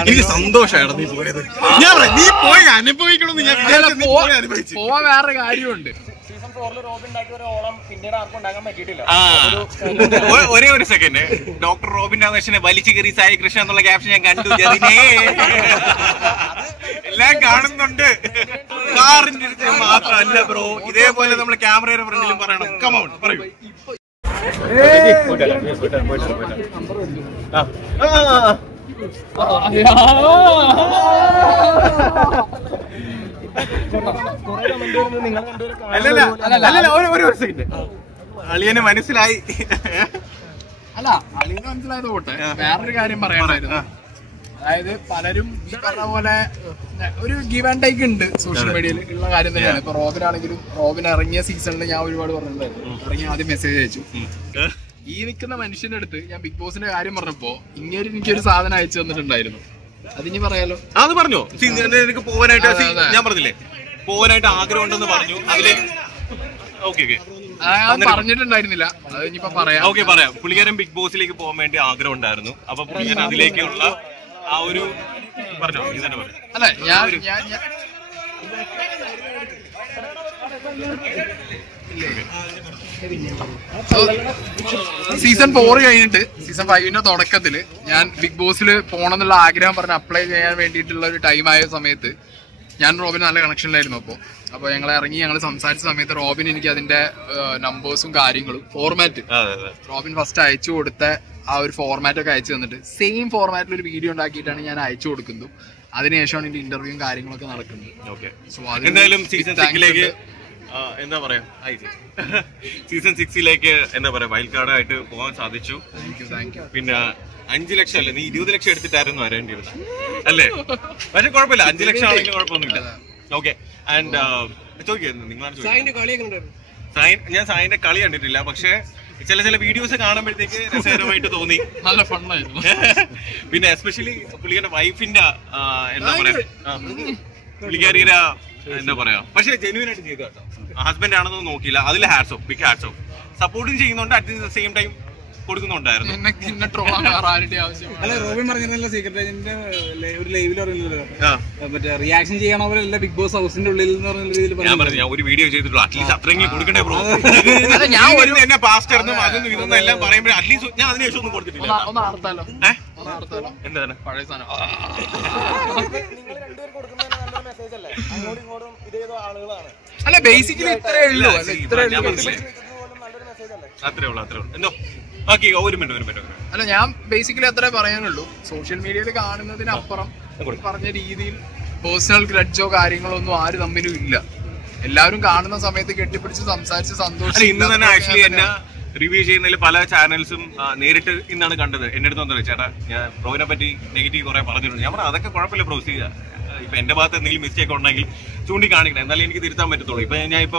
എനിക്ക് സന്തോഷമായിരുന്നു നീ പോയത്. നീ പോയി അനുഭവിക്കണമെന്ന് ഞാൻ വിചാരിച്ചു. പോവാൻ വേറെ കാര്യമുണ്ട്. ഒരേ ഒരു സെക്കൻഡ്, ഡോക്ടർ റോബിൻ രാധാകൃഷ്ണനെ വലിച്ചു കയറി സായി കൃഷ്ണ എന്നുള്ള ക്യാപ്ഷൻ ഞാൻ കണ്ടു. എല്ലാം കാണുന്നുണ്ട്. കാറിന്റെ മാത്രമല്ല ബ്രോ, ഇതേപോലെ നമ്മൾ ക്യാമറയുടെ ഫ്രണ്ടിലും പറയണം. കമോൺ പറയൂ. ഒരു സെക്കൻഡ്, അളിയനെ മനസ്സിലായി. അല്ല, അളിയനെ മനസ്സിലായത് പോട്ടെ, വേറൊരു കാര്യം പറയാനായിരുന്നു. അതായത് പലരും പറഞ്ഞ പോലെ ഒരു ഗീവ് ആൻഡ് ടേക്ക് ഉണ്ട് സോഷ്യൽ മീഡിയയിൽ ഉള്ള കാര്യം തന്നെയാണ്. ഇപ്പൊ റോബിനാണെങ്കിലും, റോബിൻ ഇറങ്ങിയ സീസണിൽ ഞാൻ ഒരുപാട് പറഞ്ഞിട്ടുണ്ടായിരുന്നു. ഇറങ്ങി ആദ്യം മെസ്സേജ് അയച്ചു. ഈ നിൽക്കുന്ന മനുഷ്യന്റെ അടുത്ത് ഞാൻ ബിഗ് ബോസിന്റെ കാര്യം പറഞ്ഞപ്പോ ഇങ്ങനെ എനിക്കൊരു സാധനം അയച്ചു തന്നിട്ടുണ്ടായിരുന്നു. അതിനി പറയാലോ? അത് പറഞ്ഞോ? എനിക്ക് പോവാനായിട്ട് ഞാൻ പറഞ്ഞില്ലേ, പോവാനായിട്ട് ആഗ്രഹം ഉണ്ടെന്ന് പറഞ്ഞു. അതിലേക്ക് പറഞ്ഞിട്ടുണ്ടായിരുന്നില്ല, അത് ഇനിയിപ്പോ പറയാം. ഓക്കെ, പറയാം. പുള്ളിക്കാരൻ ബിഗ് ബോസിലേക്ക് പോകാൻ വേണ്ടി ആഗ്രഹം ഉണ്ടായിരുന്നു. അപ്പൊ പുള്ളിക്കാരൻ അതിലേക്കുള്ള ആ ഒരു പറഞ്ഞോ, നീ തന്നെ പറഞ്ഞു. അല്ല, സീസൺ 4 കഴിഞ്ഞിട്ട് സീസൺ 5ന്റെ തുടക്കത്തില് ഞാൻ ബിഗ് ബോസിൽ പോകണമെന്നുള്ള ആഗ്രഹം പറഞ്ഞ് അപ്ലൈ ചെയ്യാൻ വേണ്ടിയിട്ടുള്ള ഒരു ടൈം ആയ സമയത്ത് ഞാൻ റോബിൻ നല്ല കണക്ഷനിലായിരുന്നു. അപ്പോൾ ഞങ്ങൾ ഇറങ്ങി, ഞങ്ങൾ സംസാരിച്ച സമയത്ത് റോബിൻ എനിക്ക് അതിന്റെ നമ്പേഴ്സും കാര്യങ്ങളും ഫോർമാറ്റ് റോബിൻ ഫസ്റ്റ് അയച്ചു കൊടുത്ത ആ ഒരു ഫോർമാറ്റ് ഒക്കെ അയച്ചു തന്നിട്ട് സെയിം ഫോർമാറ്റിൽ ഒരു വീഡിയോ ഉണ്ടാക്കിയിട്ടാണ് ഞാൻ അയച്ചു കൊടുക്കുന്നത്. അതിനുശേഷമാണ് ഇതിന്റെ ഇന്റർവ്യൂവും കാര്യങ്ങളൊക്കെ നടക്കുന്നത്. സോ എന്തായാലും സീസൺ 6ലേക്ക് എന്താ പറയാ, സീസൺ 6ലേക്ക് എന്താ പറയാ, വൈൽഡ് കാർഡായിട്ട് പോകാൻ സാധിച്ചു. പിന്നെ 5 ലക്ഷം അല്ലേ, നീ 20 ലക്ഷം എടുത്തിട്ടായിരുന്നു വരേണ്ടിയിരുന്നത് അല്ലേ? പക്ഷെ കുഴപ്പമില്ല, 5 ലക്ഷം ആണെങ്കിലും കുഴപ്പമൊന്നുമില്ല. ഓക്കെ. ആൻഡ് ചോദിക്കായിരുന്നു, നിങ്ങളാണ് ചോദിക്കുന്നത്. ഞാൻ സായിന്റെ കളി കണ്ടിട്ടില്ല, പക്ഷെ ചില വീഡിയോസ് കാണുമ്പോഴത്തേക്ക് രസകരമായിട്ട് തോന്നി. നല്ല ഫണ്ണായിരുന്നു. പിന്നെ എസ്പെഷ്യലി പുള്ളിക്കാരുടെ വൈഫിന്റെ എന്താ പറയാ, പുള്ളിക്കാരിയുടെ എന്താ പറയാ, പക്ഷെ ജെന്യൂൻ ആയിട്ട് ചെയ്തു കേട്ടോ. ഹസ്ബൻഡ് ആണെന്നൊന്നും നോക്കിയില്ല. അതിൽ hats off, big hats off. സപ്പോർട്ടും ചെയ്യുന്നുണ്ട്, അറ്റ് ദ സെയിം ടൈം കൊടുക്കുന്നുണ്ടായിരുന്നു. അല്ല, റോബിൻ പറഞ്ഞിരുന്നല്ലോ സീക്രട്ട് ഏജന്റിന്റെ ഒരു ലൈവിൽ പറഞ്ഞില്ലല്ലോ, മറ്റേ റിയാക്ഷൻ ചെയ്യണവരല്ല ബിഗ് ബോസ് ഹൗസിന്റെ ഉള്ളിൽ എന്ന് പറഞ്ഞ രീതിയിൽ ഞാൻ പറഞ്ഞു, ഞാൻ ഒരു വീഡിയോ ചെയ്തിട്ടുള്ളൂ. അറ്റ്ലീസ്റ്റ് അത്രയെങ്കിലും കൊടുക്കണ്ടേ ബ്രോ? എന്നെ പാസ്റ്റർ എന്നും അതൊന്നും ഇതൊന്നും എല്ലാം പറയുമ്പോൾ അറ്റ്ലീസ്റ്റ് ഞാൻ അതിനുശേഷം ഒന്നും കൊടുത്തിട്ടില്ല. എന്താണ് പഴയ സാധനം? അല്ല, ബേസിക്കലി ഇത്രേ ഉള്ളൂ. അത്രേ ഉള്ളൂ. എന്തോ ഒരു മിനിറ്റ്. അല്ല, ഞാൻ ബേസിക്കലി അത്രേ പറയാനുള്ളൂ. സോഷ്യൽ മീഡിയയിൽ കാണുന്നതിനപ്പുറം പറഞ്ഞ രീതിയിൽ പേഴ്സണൽ ഗ്രഡ്ജോ കാര്യങ്ങളോ ഒന്നും ആര് തമ്മിലും ഇല്ല. എല്ലാവരും കാണുന്ന സമയത്ത് കെട്ടിപ്പിടിച്ച് സംസാരിച്ച് സന്തോഷം. ഇന്ന് തന്നെ ആക്ച്വലി എന്നെ റിവ്യൂ ചെയ്യുന്നതിൽ പല ചാനൽസും നേരിട്ട് ഇന്നാണ് കണ്ടത്. എന്റെ അടുത്ത് വന്നത്, ചേട്ടാ ഞാൻ ബ്രോനെ പറ്റി നെഗറ്റീവ് കുറെ പറഞ്ഞിട്ടുണ്ട്. ഞാൻ പറഞ്ഞു അതൊക്കെ കുഴപ്പമില്ല ബ്രോ, ഇപ്പൊ എന്റെ ഭാഗത്ത് എന്തെങ്കിലും മിസ്റ്റേക്ക് ഉണ്ടെങ്കിൽ ചൂണ്ടിക്കാണിക്കണം, എന്നാലും എനിക്ക് തിരുത്താൻ പറ്റത്തുള്ളൂ. ഇപ്പൊ ഞാൻ ഇപ്പൊ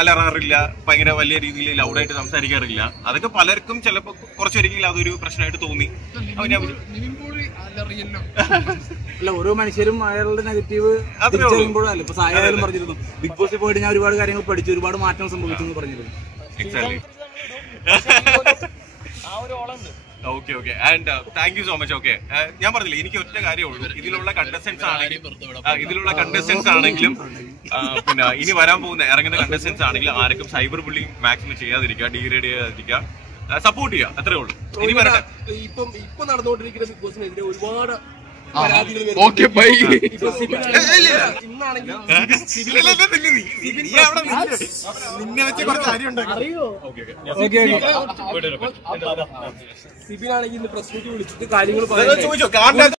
അലറാറില്ല, ഭയങ്കര വലിയ രീതിയിൽ ലൗഡായിട്ട് സംസാരിക്കാറില്ല. അതൊക്കെ പലർക്കും ചിലപ്പോൾ കുറച്ചൊരിക്കലും അതൊരു പ്രശ്നമായിട്ട് തോന്നി. അല്ല, ഓരോ മനുഷ്യരും അയാളുടെ നെഗറ്റീവ് തിരിച്ചറിയുമ്പോഴും അല്ല. ഇപ്പൊ സായാലും പറഞ്ഞിരുന്നു, ബിഗ് ബോസിൽ പോയിട്ട് ഞാൻ ഒരുപാട് കാര്യങ്ങൾ പഠിച്ചു, ഒരുപാട് മാറ്റം സംഭവിച്ചു എന്ന് പറഞ്ഞിരുന്നു. Exactly. Okay. And thank you so much. Okay, ഞാൻ പറഞ്ഞില്ലേ, എനിക്ക് ഒറ്റ കാര്യമുള്ളൂ, ഇതിലുള്ള കണ്ടസ്റ്റൻസ് ആണെങ്കിലും പിന്നെ ഇനി വരാൻ പോകുന്ന ഇറങ്ങുന്ന കണ്ടസ്റ്റൻസ് ആണെങ്കിലും ആർക്കും സൈബർ ബുള്ളിങ് മാക്സിമം ചെയ്യാതിരിക്കുക, ഡീഗ്രേഡ് ചെയ്യാതിരിക്കുക, സപ്പോർട്ട് ചെയ്യുക, അത്രേ ഉള്ളൂ. ഇനി വരട്ടെ. ഇപ്പൊ നടന്നുകൊണ്ടിരിക്കുന്ന ബിഗ് ബോസിനെതിരെ ഒരുപാട് ഓക്കെ ബൈ. സിബിനാണെങ്കിൽ പ്രസ് മീറ്റ് വിളിച്ചിട്ട് കാര്യങ്ങൾ